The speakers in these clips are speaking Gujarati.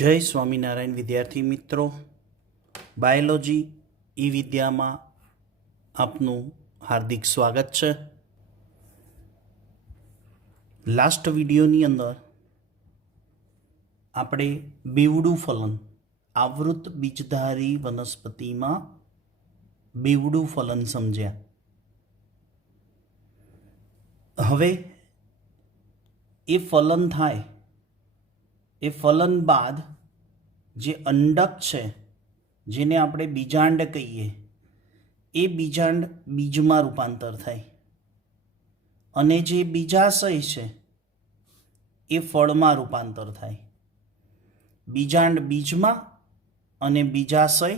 જય સ્વામિનારાયણ વિદ્યાર્થી મિત્રો, બાયોલોજી ઈ વિદ્યામાં આપનું હાર્દિક સ્વાગત છે। લાસ્ટ વિડીયોની અંદર આપણે બેવડું ફલન, આવૃત બીજધારી વનસ્પતિમાં બેવડું ફલન સમજ્યા। હવે એ ફલન થાય, એ ફલન બાદ જે અંડક છે, જેને આપણે બીજાંડ કહીએ, એ બીજાંડ બીજમાં રૂપાંતર થાય અને જે બીજાશય છે એ ફળમાં રૂપાંતર થાય। બીજાંડ બીજમાં અને બીજાશય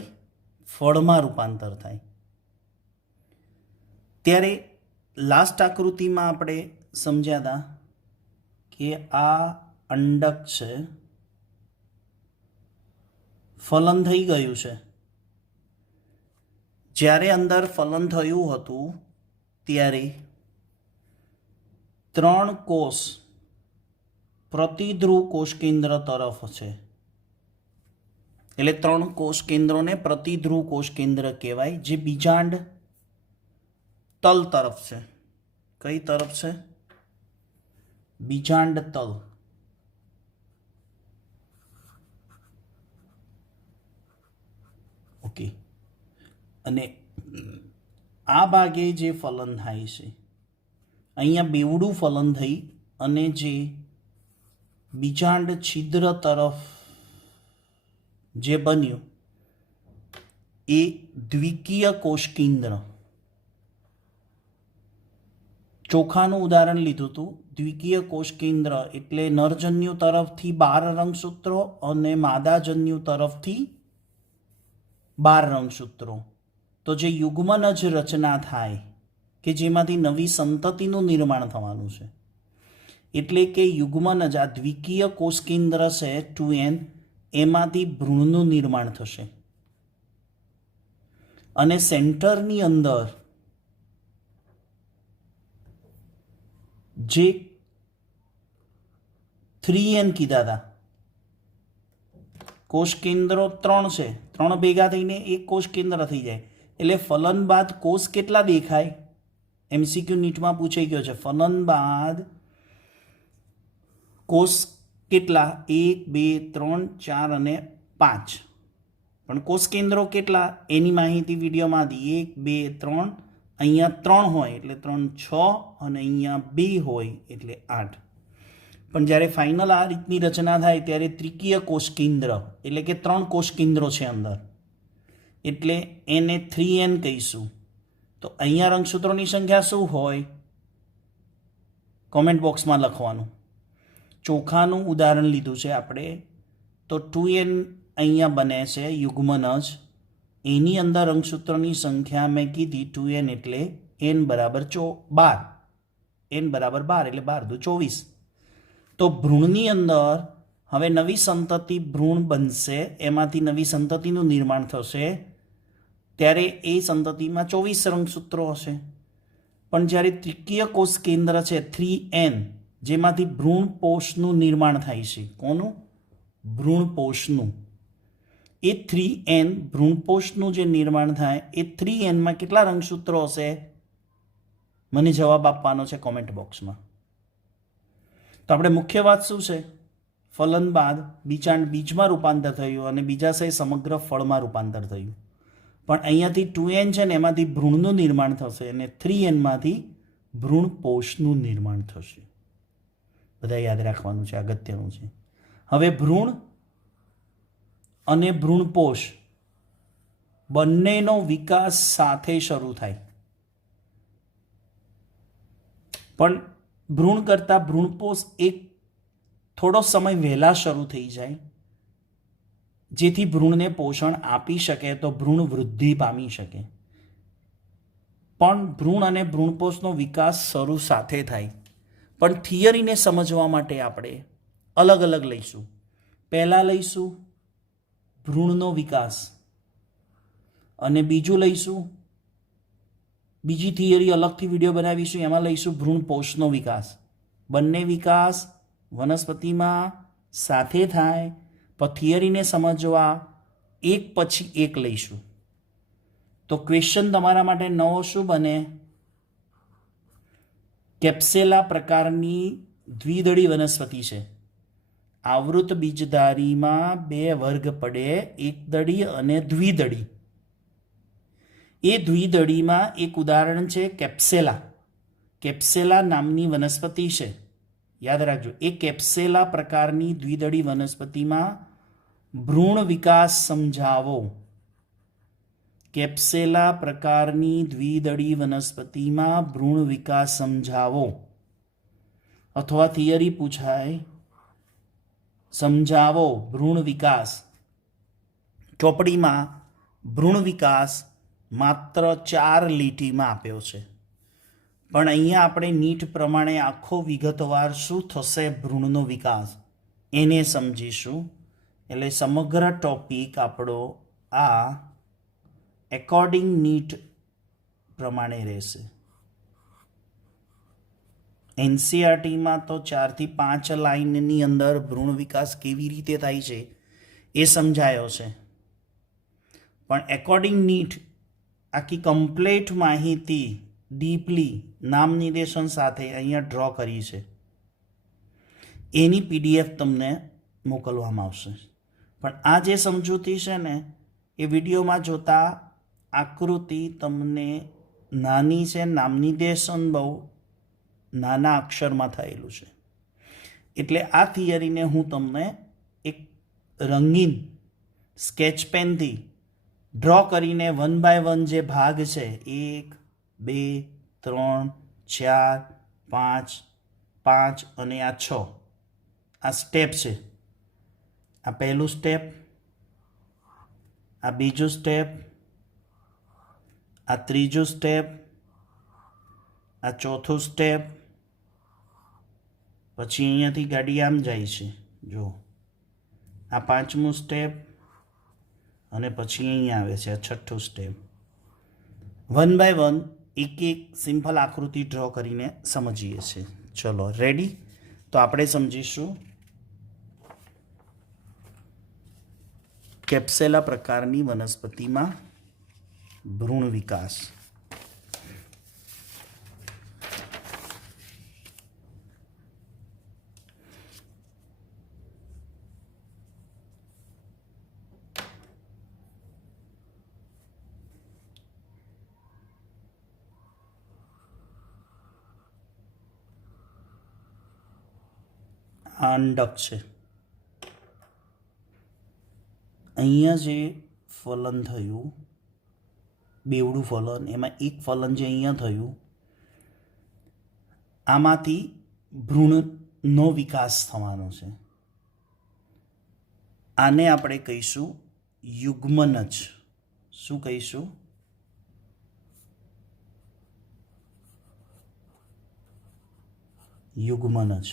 ફળમાં રૂપાંતર થાય। ત્યારે લાસ્ટ આકૃતિમાં આપણે સમજ્યા હતા કે આ અંડક છે, ફલન થઈ ગયું છે। જ્યારે અંદર ફલન થયું હતું ત્યારે 3 કોષ પ્રતિધ્રુવ કોષ કેન્દ્ર તરફ છે, એટલે 3 કોષ કેન્દ્રોને પ્રતિધ્રુવ કોષ કેન્દ્ર કહેવાય, જે બીજાંડ તલ તરફ છે। કઈ તરફ છે? બીજાંડ તલ। ઓકે, અને આ ભાગે જે ફલન થાય છે, અહીંયા બેવડું ફલન થઈ અને જે બીજાંડ છિદ્ર તરફ જે બન્યું એ દ્વિકીય કોષ કેન્દ્ર। ચોખાનું ઉદાહરણ લીધું હતું। દ્વિકીય કોષ કેન્દ્ર એટલે નરજન્યુ તરફથી 12 રંગસૂત્રો અને માદાજન્યુ તરફથી 12 રંગસૂત્રો। તો જે યુગ્મનજ રચના થાય કે જેમાંથી નવી સંતતિનું નિર્માણ થવાનું છે, એટલે કે યુગ્મનજ, આ દ્વિકીય કોષ કેન્દ્ર છે 2n, એમાંથી ભ્રૂણનું નિર્માણ થશે અને સેન્ટરની અંદર જે 3n કીધા હતા, કોષ કેન્દ્રો 3 છે, 3 ભેગા થઈને એક કોષ કેન્દ્ર થઈ જાય, એટલે ફલન બાદ કોષ કેટલા દેખાય? એમસીક્યુ નીટમાં પૂછાઈ ગયો છે, ફલન બાદ કોષ કેટલા? 1 2 3 4 અને 5, પણ કોષ કેન્દ્રો કેટલા એની માહિતી વિડીયોમાં હતી। 1 2 3, અહીંયા 3 હોય એટલે 3 6 અને અહીંયા 2 હોય એટલે 8। પણ જ્યારે ફાઇનલ આ રીતની રચના થાય ત્યારે ત્રિકીય કોષ કેન્દ્ર, એટલે કે 3 કોષ કેન્દ્રો છે અંદર, એટલે એને 3n કહીશું। તો અહીંયા રંગસૂત્રોની સંખ્યા શું હોય? કોમેન્ટ બોક્સમાં લખવાનું। ચોખાનું ઉદાહરણ લીધું છે આપણે, તો 2n અહીંયા બને છે યુગ્મનજ, એની અંદર રંગસૂત્રોની સંખ્યા મેં કીધી 2n, એટલે n બરાબર 12, n બરાબર 12 એટલે 12 × 24। તો ભ્રૂણની અંદર હવે નવી સંતતિ ભ્રૂણ બનશે, એમાંથી નવી સંતતિનું નિર્માણ થશે, ત્યારે એ સંતતિમાં 24 રંગસૂત્રો હશે। પણ જ્યારે ત્રિકીય કોષ કેન્દ્ર છે 3n, જેમાંથી ભ્રૂણપોષનું નિર્માણ થાય છે, કોનું? ભ્રૂણપોષનું। એ 3n ભ્રૂણપોષનું જે નિર્માણ થાય એ 3nમાં કેટલા રંગસૂત્રો હશે? મને જવાબ આપવાનો છે કોમેન્ટ બોક્સમાં। તો આપણે મુખ્ય વાત શું છે? ફલન બાદ બીજાંડ બીજમાં રૂપાંતર થયું અને બીજાશય સમગ્ર ફળમાં રૂપાંતર થયું, પણ અહીંયાથી 2n છે ને એમાંથી ભ્રૂણનું નિર્માણ થશે અને 3nમાંથી ભ્રૂણપોષનું નિર્માણ થશે। બધા યાદ રાખવાનું છે, અગત્યનું છે। હવે ભ્રૂણ અને ભ્રૂણપોષ બંનેનો વિકાસ સાથે શરૂ થાય, પણ ભ્રૂણ કરતાં ભ્રૂણપોષ એક થોડો સમય વહેલા શરૂ થઈ જાય, જેથી ભ્રૂણને પોષણ આપી શકે તો ભ્રૂણ વૃદ્ધિ પામી શકે। પણ ભ્રૂણ અને ભ્રૂણપોષનો વિકાસ શરૂ સાથે થાય, પણ થિયરીને સમજવા માટે આપણે અલગ અલગ લઈશું। પહેલાં લઈશું ભ્રૂણનો વિકાસ અને બીજું લઈશું, બીજી થિયરી અલગથી વિડીયો બનાવીશું, એમાં લઈશું ભ્રૂણપોષનો વિકાસ। બંને વિકાસ વનસ્પતિમાં સાથે થાય તો થિયરીને સમજવા એક પછી એક લઈશું. તો ક્વેશ્ચન તમારા માટે નવો શું બને? કેપ્સેલા પ્રકારની દ્વિદળી વનસ્પતિ છે. આવૃત બીજધારીમાં બે વર્ગ પડે, એકદળી અને દ્વિદળી. એ દ્વિદળીમાં એક ઉદાહરણ છે કેપ્સેલા. કેપ્સેલા નામની વનસ્પતિ છે, યાદ રાખજો. એ કેપ્સેલા પ્રકારની દ્વિદળી વનસ્પતિમાં ભ્રૂણ વિકાસ સમજાવો. કેપ્સેલા પ્રકારની દ્વિદળી વનસ્પતિમાં ભ્રૂણ વિકાસ સમજાવો. અથવા થિયરી પૂછાય, સમજાવો ભ્રૂણ વિકાસ. ચોપડીમાં ભ્રૂણ વિકાસ માત્ર 4 લીટીમાં આપ્યો છે, પણ અહીંયા આપણે નીટ પ્રમાણે આખો વિગતવાર શું થશે ભ્રૂણનો વિકાસ એને સમજીશું. એટલે સમગ્ર ટોપિક આપણો આ એકોર્ડિંગ નીટ પ્રમાણે રહેશે. એનસીઆરટીમાં તો 4 થી 5 લાઇનની અંદર ભ્રૂણ વિકાસ કેવી રીતે થાય છે એ સમજાયો છે, પણ એકોર્ડિંગ નીટ આખી કમ્પ્લીટ માહિતી ડીપલી નામ નિર્દેશન સાથે અહીંયા ડ્રો કરી છે. એની પીડીએફ તમને મોકલવામાં આવશે. પણ આ જે સમજૂતી છે ને એ વિડીયોમાં જોતા આકૃતિ તમને નાની છે, નામ નિર્દેશન બહુ નાના અક્ષરમાં થયેલું છે. એટલે આ થિયરીને હું તમને એક રંગીન સ્કેચ પેનથી ડ્રો કરીને 1 બાય 1 જે ભાગ છે 1, 2, 3, 4, 5, 5 અને આ 6 આ સ્ટેપ છે. આ પહેલું સ્ટેપ, આ બીજું સ્ટેપ, આ ત્રીજું સ્ટેપ, આ ચોથું સ્ટેપ, પછી અહીંયાથી ગાડી આમ જાય છે જો, આ 5મું સ્ટેપ અને પછી અહીંયા આવે છે આ 6થું સ્ટેપ. 1 બાય 1 એક એક સિમ્પલ આકૃતિ ડ્રો કરીને સમજીએ છીએ. ચલો રેડી? તો આપણે સમજીશું કેપ્સેલા પ્રકારની વનસ્પતિમાં ભ્રૂણ વિકાસ. અંડક છે. અહીંયા જે ફલન થયું, બેવડું ફલન, એમાં એક ફલન જે અહીંયા થયું, આમાંથી ભ્રૂણનો વિકાસ થવાનો છે. આને આપણે કહીશું યુગ્મનજ. શું કહીશું? યુગ્મનજ.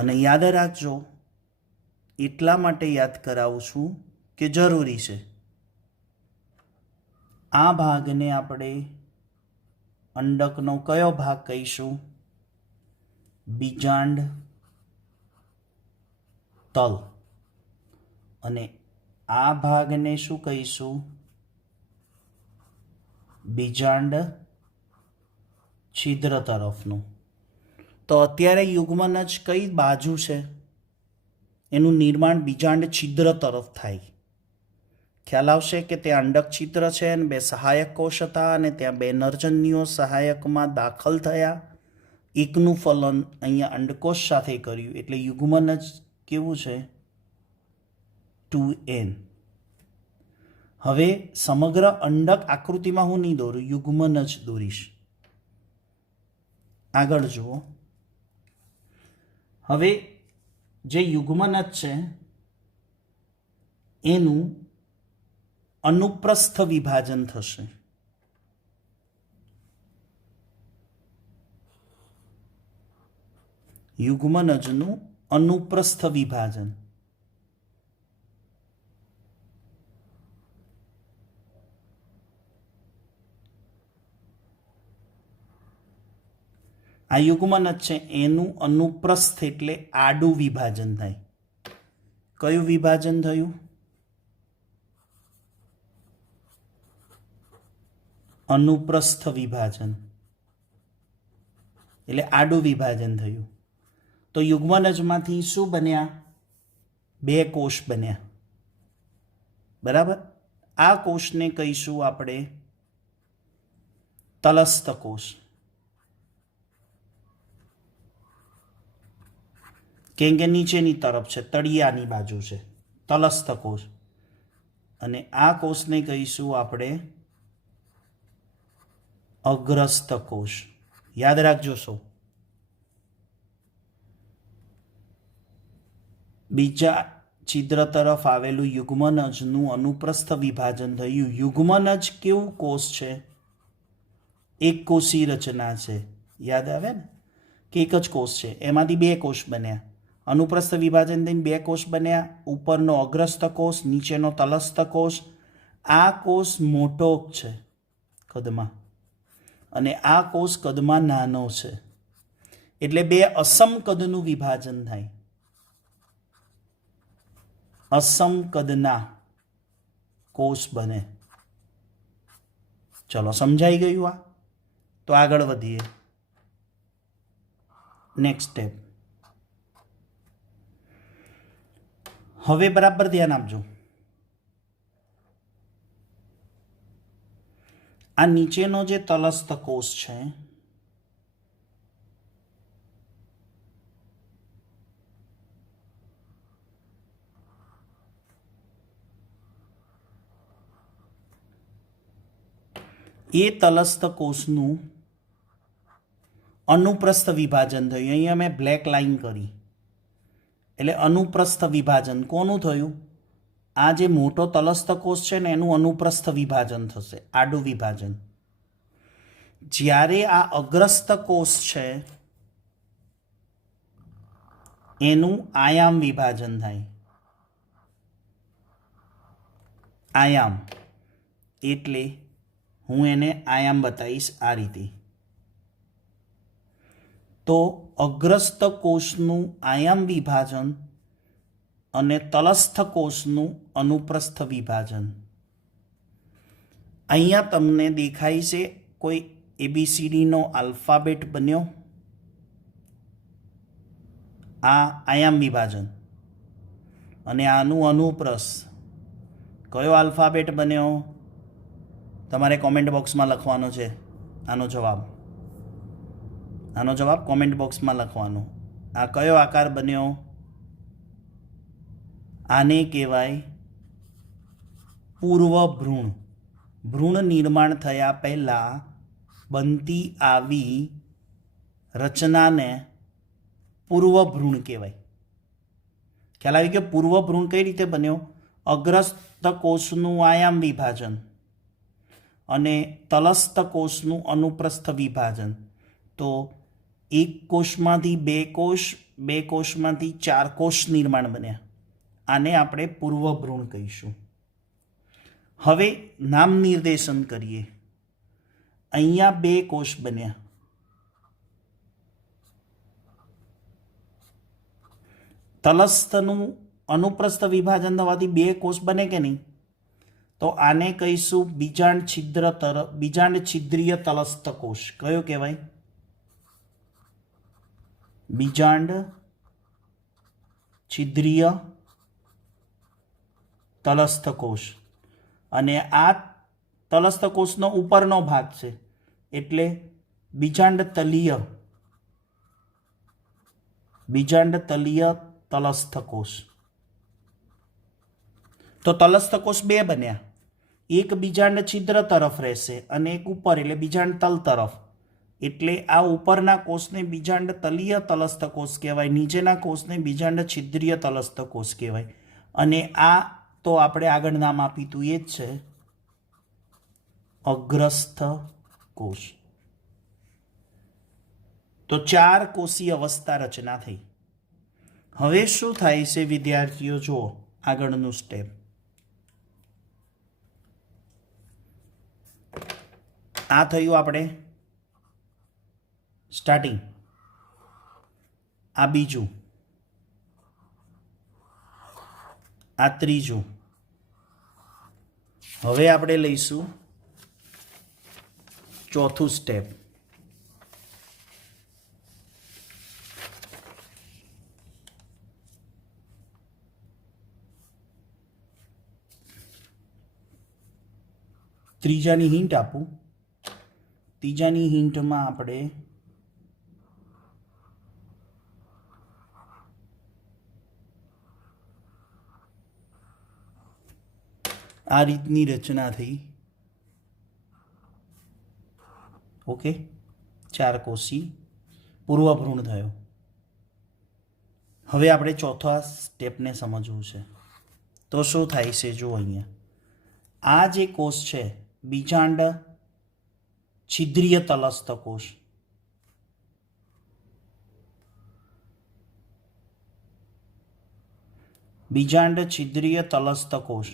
અને યાદ રાખજો, એટલા માટે યાદ કરાવું છું કે જરૂરી છે. આ ભાગને આપણે અંડકનો કયો ભાગ કહીશું? બીજાંડ તલ. અને આ ભાગને શું કહીશું? બીજાંડ છિદ્ર તરફનું. તો અત્યારે યુગ્મનજ કઈ બાજુ છે? એનું નિર્માણ બીજાંડ છિદ્ર તરફ થાય. ખ્યાલ આવશે કે ત્યાં અંડક છિદ્ર છે અને 2 સહાયક કોષ હતા અને ત્યાં 2 નરજન્યુઓ સહાયકમાં દાખલ થયા. એકનું ફલન અહીંયા અંડકોષ સાથે કર્યું એટલે યુગ્મનજ કેવું છે? 2n. હવે સમગ્ર અંડક આકૃતિમાં હું નહીં દોરું, યુગ્મનજ દોરીશ. આગળ જુઓ. હવે જે યુગ્મનજ છે એનું અનુપ્રસ્થ વિભાજન થશે. યુગ્મનજનું અનુપ્રસ્થ વિભાજન. આ યુગ્મનજ છે એનું અનુપ્રસ્થ એટલે આડું વિભાજન થાય. કયું વિભાજન થયું? અનુપ્રસ્થ વિભાજન, એટલે આડું વિભાજન થયું. તો યુગ્મનજમાંથી શું બન્યા? 2 કોષ બન્યા. બરાબર. આ કોષને કહીશું આપણે તલસ્થ કોષ. કેમ કે નીચેની તરફ છે, તળિયાની બાજુ છે, તલસ્થ કોષ. અને આ કોષને કહીશું આપણે અગ્રસ્થ કોષ. યાદ રાખજો. બીજા છિદ્ર તરફ આવેલું યુગ્મનજનું અનુપ્રસ્થ વિભાજન થયું. યુગ્મનજ કેવું કોષ છે? એક કોષી રચના છે. યાદ આવે ને કે એક જ કોષ છે, એમાંથી 2 કોષ બન્યા. અનુપ્રસ્થ વિભાજન થઈને 2 કોષ બન્યા. ઉપરનો અગ્રસ્થ કોષ, નીચેનો તલસ્થ કોષ. આ કોષ મોટો છે કદમાં, અને આ કોષ કદમાં નાનો છે, એટલે 2 અસમ કદનું વિભાજન થાય. અસમ કદના કોષ બને. ચલો, સમજાઈ ગયું આ? તો આગળ વધીએ. Next step. હવે બરાબર ધ્યાન આપજો. આ નીચેનો જે તલસ્થ કોષ છે, એ તલસ્થ કોષનું અનુપ્રસ્થ વિભાજન થયું. અહીંયા મેં બ્લેક લાઈન કરી, એટલે અનુપ્રસ્થ વિભાજન કોનું થયું? આ જે મોટો તલસ્થ કોષ છે ને, એનું અનુપ્રસ્થ વિભાજન થશે, આડું વિભાજન. જ્યારે આ અગ્રસ્થ કોષ છે એનું આયામ વિભાજન થાય. આયામ એટલે હું એને આયામ બતાવીશ આ રીતે. તો અગ્રસ્થ કોષનું આયામ વિભાજન અને તલસ્થ કોષનું અનુપ્રસ્થ વિભાજન. અહીંયા તમને દેખાય છે કોઈ ABCDનો આલ્ફાબેટ બન્યો. આ આયામ વિભાજન અને આનું અનુપ્રસ્થ. કયો આલ્ફાબેટ બન્યો? તમારે કોમેન્ટ બોક્સમાં લખવાનો છે આનો જવાબ. આનો જવાબ કોમેન્ટ બોક્સમાં લખવાનો. આ કયો આકાર બન્યો? આને કહેવાય પૂર્વ ભ્રૂણ. ભ્રૂણ નિર્માણ થયા પહેલાં બનતી આવી રચનાને પૂર્વ ભ્રૂણ કહેવાય. ખ્યાલ આવી ગયો? પૂર્વ ભ્રૂણ કઈ રીતે બન્યો? અગ્રસ્થ કોષનું આયામ વિભાજન અને તલસ્થ કોષનું અનુપ્રસ્થ વિભાજન. તો એક કોષમાંથી 2 કોષ, 2 કોષમાંથી 4 કોષ નિર્માણ બન્યા. આને આપણે પૂર્વ ભ્રૂણ કહીશું. હવે નામ નિર્દેશન કરીએ. અહીંયા 2 કોષ બન્યા. તલસ્થનું અનુપ્રસ્થ વિભાજન થવાથી 2 કોષ બને કે નહીં? તો આને કહીશું બીજાંડ છિદ્રીય તલસ્થ કોષ. કયો કહેવાય? બીજાંડ છિદ્રીય તલસ્થ કોષ. અને આ તલસ્થ કોષનો ઉપરનો ભાગ છે એટલે બીજાંડ તલીય તલસ્થ કોષ. તો તલસ્થ કોષ 2 બન્યા. એક બીજાંડ છિદ્ર તરફ રહેશે અને એક ઉપર, એટલે બીજાંડ તલ તરફ. એટલે આ ઉપરના કોષને બીજાંડ તલીય તલસ્થ કોષ કહેવાય, નીચેના કોષને બીજાંડ છિદ્રીય તલસ્થ કોષ કહેવાય. અને આ તો આપણે આગળ નામ આપીતું એ જ છે અગ્રસ્થ કોષ. તો 4 કોષીય અવસ્થા રચના થઈ. હવે શું થાય છે વિદ્યાર્થીઓ? જુઓ આગળનું સ્ટેપ. આ થયું આપણે સ્ટાર્ટિંગ. આ બીજું. આ ત્રીજું. હવે આપણે લઈશું ચોથું સ્ટેપ. ત્રીજાની હિન્ટ આપું. ત્રીજાની હિન્ટમાં આપણે આ રીતની રચના થઈ. ઓકે, 4 કોષી પૂર્વભ્રૂણ થયો. હવે આપણે ચોથા સ્ટેપને સમજવું છે. તો શું થાય છે જો અહીંયા આ જે કોષ છે બીજાંડ છિદ્રીય તલસ્થ કોષ. બીજાંડ છિદ્રીય તલસ્થ કોષ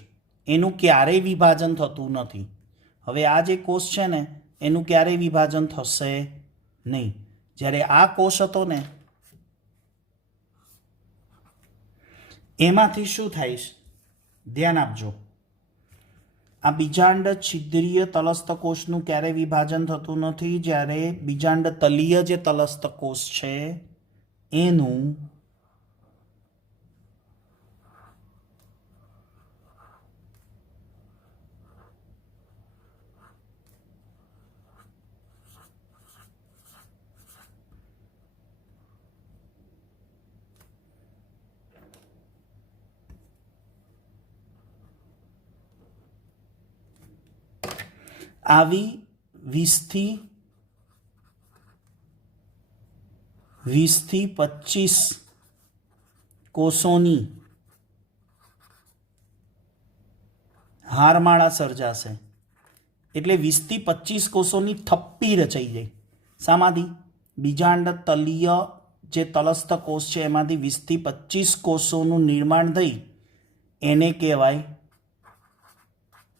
એનું ક્યારેય વિભાજન થતું નથી. હવે આ જે કોષ છે ને એનું ક્યારેય વિભાજન થશે નહીં. જ્યારે આ કોષ હતો ને એમાંથી શું થાય છે ધ્યાન આપજો. આ બીજાંડ છિદ્રીય તલસ્થ કોષનું ક્યારેય વિભાજન થતું નથી. જ્યારે બીજાંડ તલીય જે તલસ્થ કોષ છે એનું આવી 20 થી 25 કોષોની હારમાળા સર્જાશે. એટલે 20 થી 25 કોષોની થપ્પી રચાઈ જાય. શામાંથી? બીજાંડ તલીય જે તલસ્થ કોષ છે એમાંથી 20 થી 25 કોષોનું નિર્માણ થઈ એને કહેવાય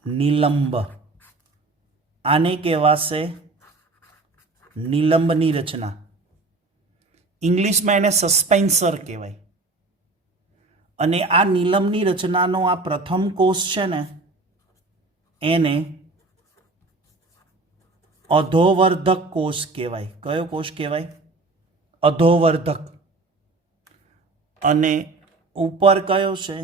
નિલંબ. આને કહેવાશે નિલંબની રચના. ઇંગ્લિશમાં એને સસ્પેન્સર કહેવાય. અને આ નિલંબની રચનાનો આ પ્રથમ કોષ છે ને એને અધોવર્ધક કોષ કહેવાય. કયો કોષ કહેવાય? અધોવર્ધક. અને ઉપર કયો છે?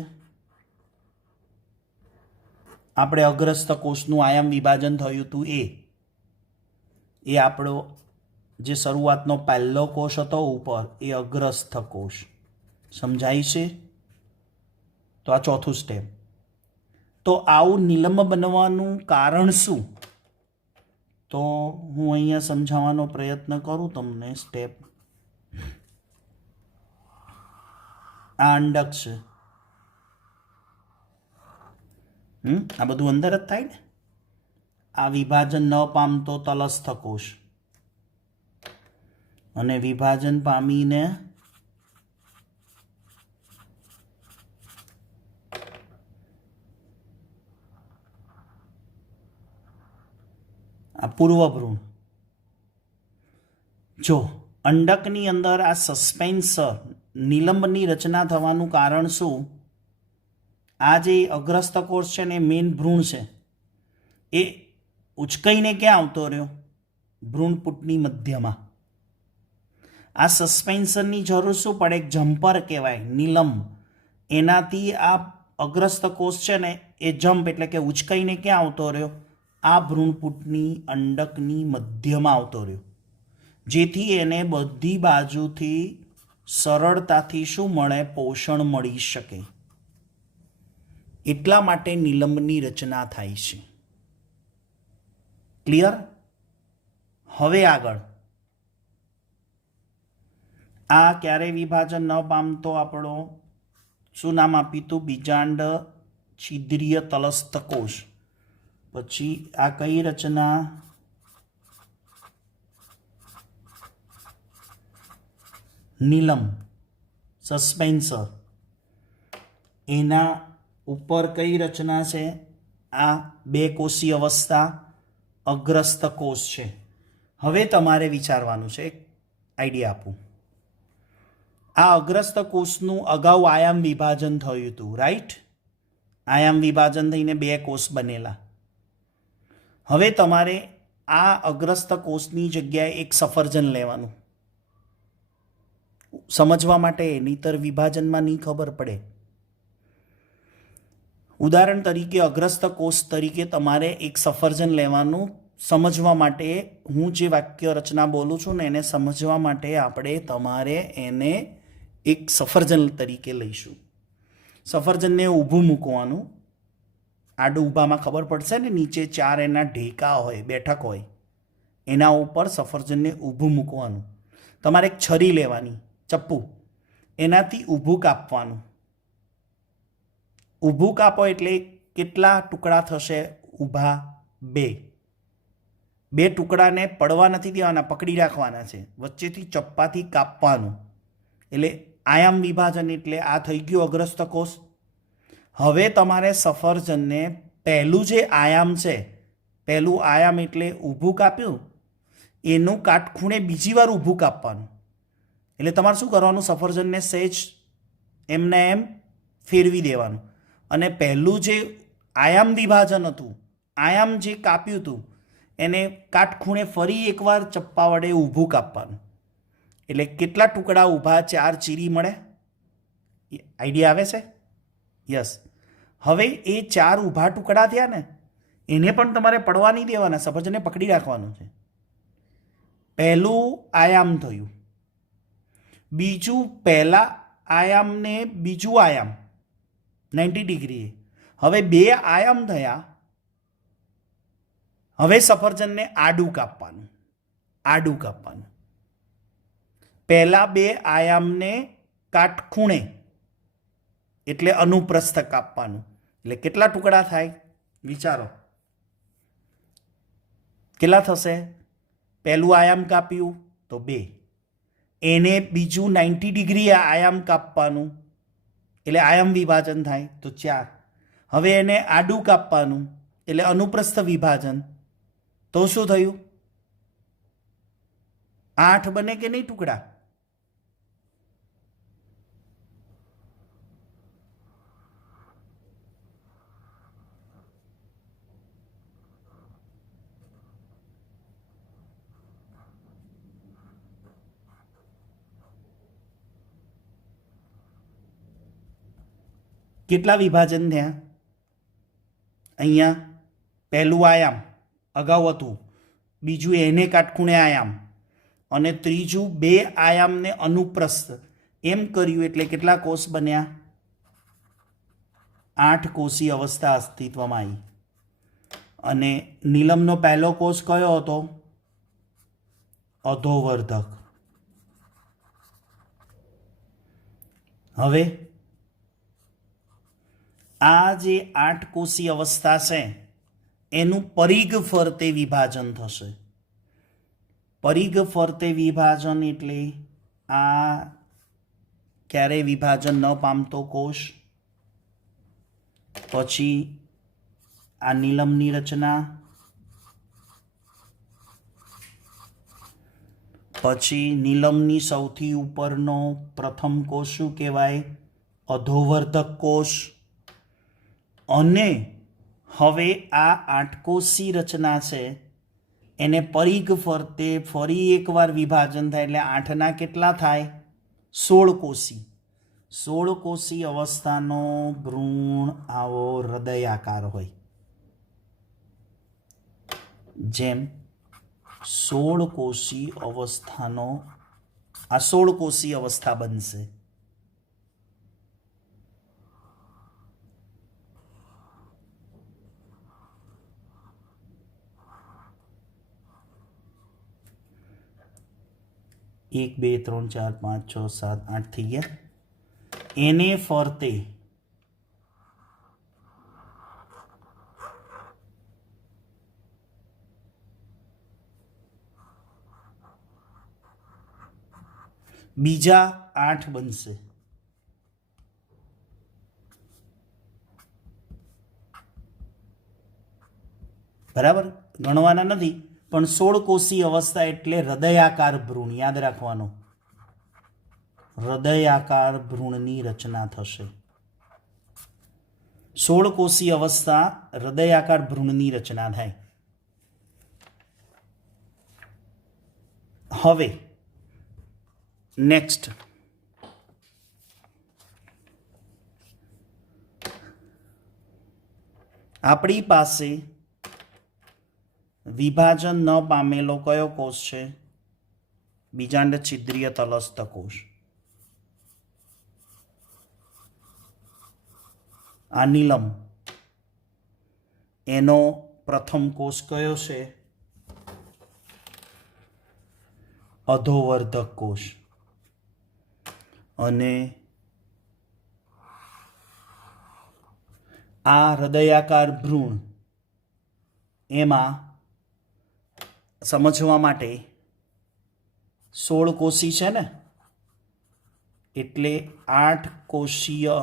આપણે અગ્રસ્થ કોષનું આયામ વિભાજન થયું હતું એ આપણો જે શરૂઆતનો પહેલો કોષ હતો ઉપર એ અગ્રસ્થ કોષ. સમજાય છે? તો આ ચોથું સ્ટેપ. તો આવું નિલંબ બનવાનું કારણ શું? તો હું અહીંયા સમજાવવાનો પ્રયત્ન કરું તમને સ્ટેપ. આ અંડક છે. આ બધું અંદર જ થાય ને. આ વિભાજન ન પામતો તલસ્થ કોષ અને વિભાજન પામીને આ પૂર્વભ્રૂણ. જો અંડકની અંદર આ સસ્પેન્સર નિલંબની રચના થવાનું કારણ શું? આ જે અગ્રસ્થ કોષ છે ને મેઇન ભ્રૂણ છે એ ઉચકાઈને ક્યાં આવતો રહ્યો? ભ્રૂણપુટની મધ્યમાં. આ સસ્પેન્શનની જરૂર શું પડે? એક જમ્પર કહેવાય નિલંબ. એનાથી આ અગ્રસ્થ કોષ છે ને એ જમ્પ એટલે કે ઉચકાઈને ક્યાં આવતો રહ્યો? આ ભ્રૂણપુટની અંડકની મધ્યમાં આવતો રહ્યો. જેથી એને બધી બાજુથી સરળતાથી શું મળે? પોષણ મળી શકે. એટલા માટે નિલંબની રચના થાય છે. ક્લિયર? હવે આગળ આ ક્યારે વિભાજન ન પામતો આપણો શું નામ આપ્યું હતું? બીજાંડ છિદ્રીય તલસ્થ કોષ. પછી આ કઈ રચના? નિલંબ સસ્પેન્સર. એના ઉપર કઈ રચના છે? આ 2 કોષીય અવસ્થા અગ્રસ્થ કોષ છે. હવે તમારે વિચારવાનું છે. એક આઈડિયા આપું. આ અગ્રસ્થ કોષનું અગાઉ આયામ વિભાજન થયું હતું, રાઈટ? આયામ વિભાજન થઈને 2 કોષ બનેલા. હવે તમારે આ અગ્રસ્ત કોષની જગ્યાએ એક સફરજન લેવાનું. સમજવા માટે નહીંતર વિભાજનમાં નહીં ખબર પડે. ઉદાહરણ તરીકે અગ્રસ્ત કોષ તરીકે તમારે એક સફરજન લેવાનું. સમજવા માટે હું જે વાક્ય રચના બોલું છું ને એને સમજવા માટે તમારે એને એક સફરજન તરીકે લઈશું. સફરજનને ઊભું મૂકવાનું. આડું ઊભામાં ખબર પડશે ને, નીચે 4 એના ઢેકા હોય, બેઠક હોય, એના ઉપર સફરજનને ઊભું મૂકવાનું. તમારે એક છરી લેવાની, ચપ્પુ, એનાથી ઊભું કાપવાનું. ઊભું કાપો એટલે કેટલા ટુકડા થશે ઊભા? 2. 2 ટુકડાને પડવા નથી દેવાના, પકડી રાખવાના છે, વચ્ચેથી ચપ્પાથી કાપવાનું. એટલે આયામ વિભાજન એટલે આ થઈ ગયું અગ્રસ્ત કોષ. હવે તમારે સફરજનને પહેલું જે આયામ છે, પહેલું આયામ એટલે ઊભું કાપ્યું, એનું કાટખૂણે બીજી વાર ઊભું કાપવાનું. એટલે તમારે શું કરવાનું? સફરજનને સહેજ એમને એમ ફેરવી દેવાનું અને પહેલું જે આયામ વિભાજન હતું, આયામ જે કાપ્યું હતું, એને કાટખૂણે ફરી એકવાર ચપ્પા વડે ઊભું કાપવાનું. એટલે કેટલા ટુકડા ઊભા? 4 ચીરી મળે. આઈડિયા આવે છે? યસ. હવે એ 4 ઊભા ટુકડા થયા ને, એને પણ તમારે પડવા નહીં દેવાના, સફરજનને પકડી રાખવાનું છે. પહેલું આયામ થયું, બીજું પહેલા આયામને બીજું આયામ 90 ડિગ્રીએ. હવે 2 આયામ થયા. હવે સફરજનને આડું કાપવાનું. આડું કાપવાનું. પહેલા 2 આયામને કાટખૂણે એટલે અનુપ્રસ્થ કાપવાનું. એટલે કેટલા ટુકડા થાય? વિચારો કેટલા થશે? પહેલું આયામ કાપ્યું તો 2, એને બીજું 90 ડિગ્રી આયામ કાપવાનું એટલે આયામ વિભાજન થાય તો 4. હવે એને આડું કાપવાનું એટલે અનુપ્રસ્થ વિભાજન, તો શું થયું? 8 બને કે નહીં ટુકડા? કેટલા વિભાજન થયા? અહીંયા પહેલું આયામ અગાઉ હતું, બીજું એને કાટખૂણે આયામ, અને ત્રીજું 2 આયામને અનુપ્રસ્થ. એમ કર્યું એટલે કેટલા કોષ બન્યા? 8 કોષી અવસ્થા અસ્તિત્વમાં આવી. અને નીલમનો પહેલો કોષ કયો હતો? અધોવર્ધક. હવે આ જે 8 કોષી અવસ્થા છે એનું પરિઘ ફરતે વિભાજન થશે. પરિઘ ફરતે વિભાજન એટલે આ ક્યારેય વિભાજન ન પામતો કોષ. પછી આ નીલમની રચના, પછી નીલમની સૌથી ઉપરનો પ્રથમ કોષ શું કહેવાય? અધોવર્ધક કોષ. અને હવે આ 8 કોષી રચના છે એને પરિઘ ફરતે ફરી એકવાર વિભાજન થાય એટલે 8ના કેટલા થાય? 16 કોષી. 16 કોષી અવસ્થાનો ભ્રૂણ આવો હૃદયાકાર હોય. જેમ 16 કોષી અવસ્થાનો આ 16 કોષી અવસ્થા બનશે. એક, બે, 3, 4, 5, 6, 7, 8 થઈ ગયા. એને ફરતે બીજા 8 બનશે. બરાબર? ગણવાના નથી, પણ 16 કોષી અવસ્થા એટલે હૃદયાકાર ભ્રૂણ. યાદ રાખવાનું, હૃદયાકાર ભ્રૂણની રચના થશે. 16 કોષીય અવસ્થા હૃદયાકાર ભ્રૂણની રચના થાય. હવે નેક્સ્ટ આપણી પાસે વિભાજન ન પામેલો કયો કોષ છે? બીજાંડ છિદ્રીય તલસ્થ કોષ. આ નીલમ એનો પ્રથમ કોષ કયો છે? અધોવર્ધક કોષ. અને આ હૃદયાકાર ભ્રૂણ એમાં સમજવા માટે 16 કોષી છે ને, એટલે 8 કોષીય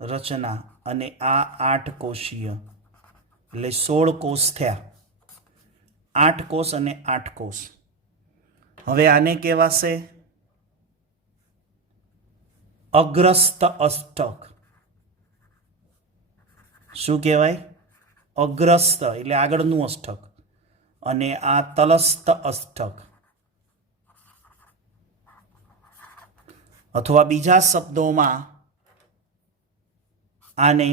રચના અને આ 8 કોષીય એટલે 16 કોષ થયા. 8 કોષ અને 8 કોષ. હવે આને કહેવાશે અગ્રસ્થ અષ્ટક. શું કહેવાય? અગ્રસ્થ એટલે આગળનું અષ્ટક અને આ તલસ્થ અષ્ટક. અથવા બીજા શબ્દોમાં આને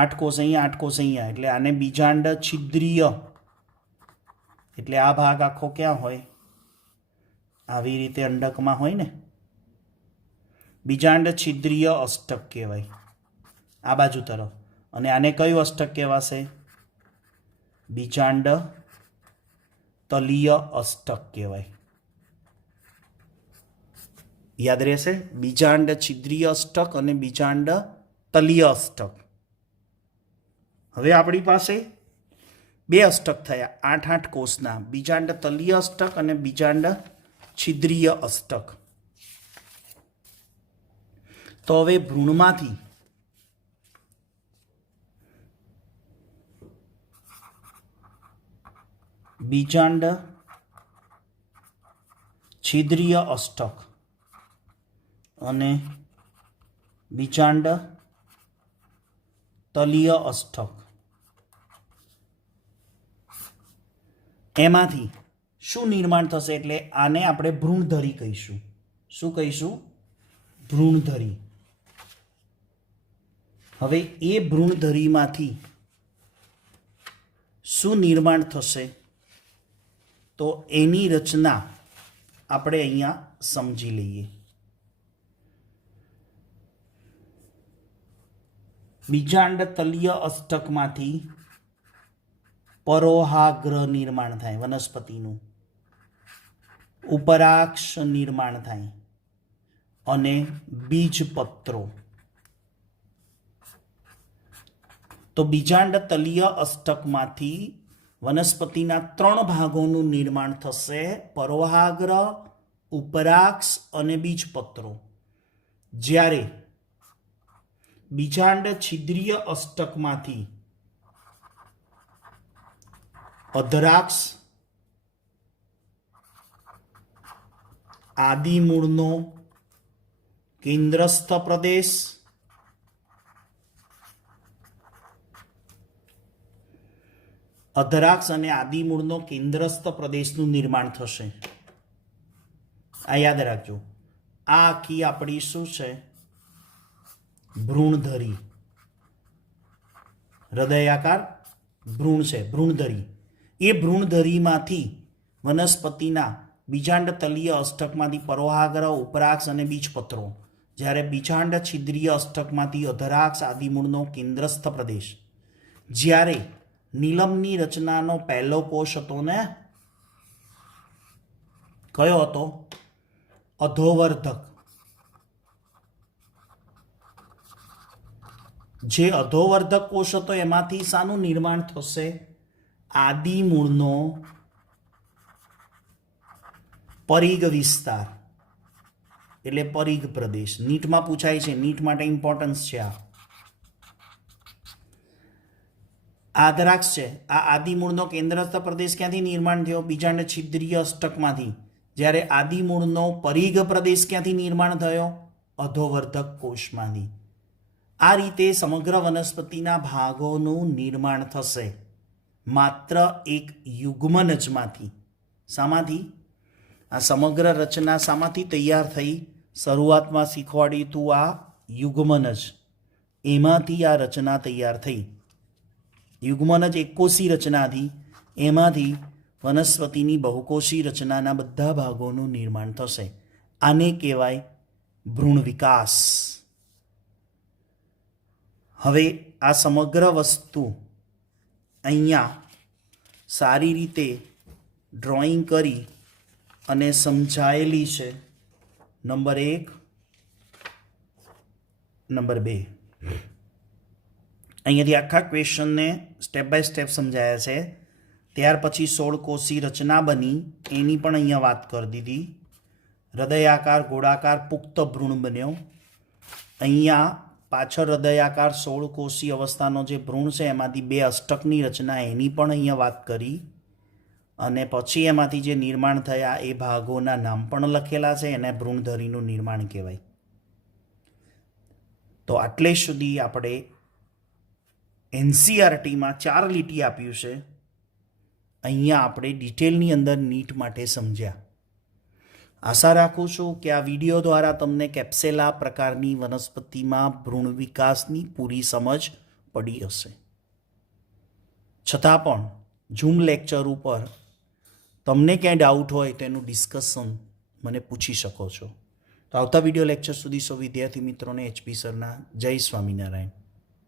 8 કોષ અહીંયા 8 કોષ અહીંયા એટલે આને બીજાંડ છિદ્રીય. એટલે આ ભાગ આખો ક્યાં હોય? આવી રીતે અંડકમાં હોય ને, બીજાંડ છિદ્રીય અષ્ટક કહેવાય આ બાજુ તરફ. અને આને કયું અષ્ટક કહેવાશે? બીજાંડ તલીય અષ્ટક કહેવાય. યાદ રહેશે? બીજાંડ છિદ્રીય અષ્ટક અને બીજાંડ તલીય અષ્ટક. હવે આપણી પાસે 2 અષ્ટક થયા 8 કોષના, બીજાંડ તલીય અષ્ટક અને બીજાંડ છિદ્રીય અષ્ટક. તો હવે ભ્રૂણમાંથી બીજાંડ છિદ્રીય અષ્ટક અને બીજાંડ તલીય અષ્ટક એમાંથી શું નિર્માણ થશે? એટલે આને આપણે ભ્રૂણધરી કહીશું. શું કહીશું? ભ્રૂણધરી. હવે એ ભ્રૂણધરીમાંથી શું નિર્માણ થશે? તો એની રચના આપણે અહીંયા સમજી લઈએ. બીજાંડ તલીય અષ્ટકમાંથી પરોહાગ્ર નિર્માણ થાય વનસ્પતિનું, ઉપરાક્ષ નિર્માણ થાય અને બીજપત્રો. તો બીજાંડ તલીય અષ્ટકમાંથી વનસ્પતિના 3 ભાગોનું નિર્માણ થશે: પરોહાગ્ર, ઉપરાક્ષ અને બીજપત્રો. જ્યારે બીજાંડ છિદ્રીય અષ્ટકમાંથી અધરાક્ષ, આદિમૂળનો કેન્દ્રસ્થ પ્રદેશ, અધરાક્ષ અને આદિમૂળનો કેન્દ્રસ્થ પ્રદેશનું નિર્માણ થશે. આ યાદ રાખજો. આ આખી આપણી શું છે? ભ્રૂણધરી. હૃદયાકાર ભ્રૂણ છે, ભ્રૂણધરી. એ ભ્રૂણધરીમાંથી વનસ્પતિના બીજાંડ તલીય અષ્ટકમાંથી પરોહાગ્ર, ઉપરાક્ષ અને બીજપત્રો, જ્યારે બીજાંડ છિદ્રીય અષ્ટકમાંથી અધરાક્ષ, આદિમૂળનો કેન્દ્રસ્થ પ્રદેશ. જ્યારે નીલમની રચનાનો પહેલો કોષ હતો ને, કયો હતો? અધોવર્ધક. જે અધોવર્ધક કોષ હતો એમાંથી શાનું નિર્માણ થશે? આદિમૂળનો પરિઘ વિસ્તાર એટલે પરિઘ પ્રદેશ. નીટમાં પૂછાય છે, નીટ માટે ઇમ્પોર્ટન્સ છે. આ અધરાક્ષ છે. આ આદિમૂળનો કેન્દ્રસ્થ પ્રદેશ ક્યાંથી નિર્માણ થયો? બીજાંડ છિદ્રીય અષ્ટકમાંથી. જ્યારે આદિમૂળનો પરિઘ પ્રદેશ ક્યાંથી નિર્માણ થયો? અધોવર્ધક કોષમાંથી. આ રીતે સમગ્ર વનસ્પતિના ભાગોનું નિર્માણ થશે માત્ર એક યુગ્મનજમાંથી. શામાંથી? આ સમગ્ર રચના શામાંથી તૈયાર થઈ? શરૂઆતમાં શીખવાડ્યું હતું આ યુગ્મનજ, એમાંથી આ રચના તૈયાર થઈ. યુગ્મનજ એકકોષી રચનાથી, એમાંથી વનસ્પતિની બહુકોષી રચનાના બધા ભાગોનું નિર્માણ થશે. આને કહેવાય ભ્રૂણ વિકાસ. હવે આ સમગ્ર વસ્તુ અહીંયા સારી રીતે ડ્રોઈંગ કરી અને સમજાયેલી છે. નંબર 1, નંબર 2, અહીંયાથી આખા ક્વેશ્ચનને સ્ટેપ બાય સ્ટેપ સમજાયા છે. ત્યાર પછી 16 કોષી રચના બની એની પણ અહીંયા વાત કરી દીધી. હૃદયાકાર ગોળાકાર પુખ્ત ભ્રૂણ બન્યો. અહીંયા પાછળ હૃદયાકાર 16 કોષી અવસ્થાનો જે ભ્રૂણ છે એમાંથી 2 અષ્ટકની રચના એની પણ અહીંયા વાત કરી. અને પછી એમાંથી જે નિર્માણ થયા એ ભાગોના નામ પણ લખેલા છે. એને ભ્રૂણધરીનું નિર્માણ કહેવાય. તો આટલે સુધી આપણે એનસીઆરટીમાં 4 લીટી આપ્યું છે. અહીંયા આપણે ડિટેલની અંદર નીટ માટે સમજ્યા. આશા રાખું છું કે આ વિડીયો દ્વારા તમને કેપ્સેલા પ્રકારની વનસ્પતિમાં ભ્રૂણ વિકાસની પૂરી સમજ પડી હશે. છતાં પણ ઝૂમ લેક્ચર ઉપર તમને ક્યાંય ડાઉટ હોય તો એનું ડિસ્કશન મને પૂછી શકો છો. તો આવતા વિડીયો લેક્ચર સુધી સૌ વિદ્યાર્થી મિત્રોને HP સરના જય સ્વામિનારાયણ.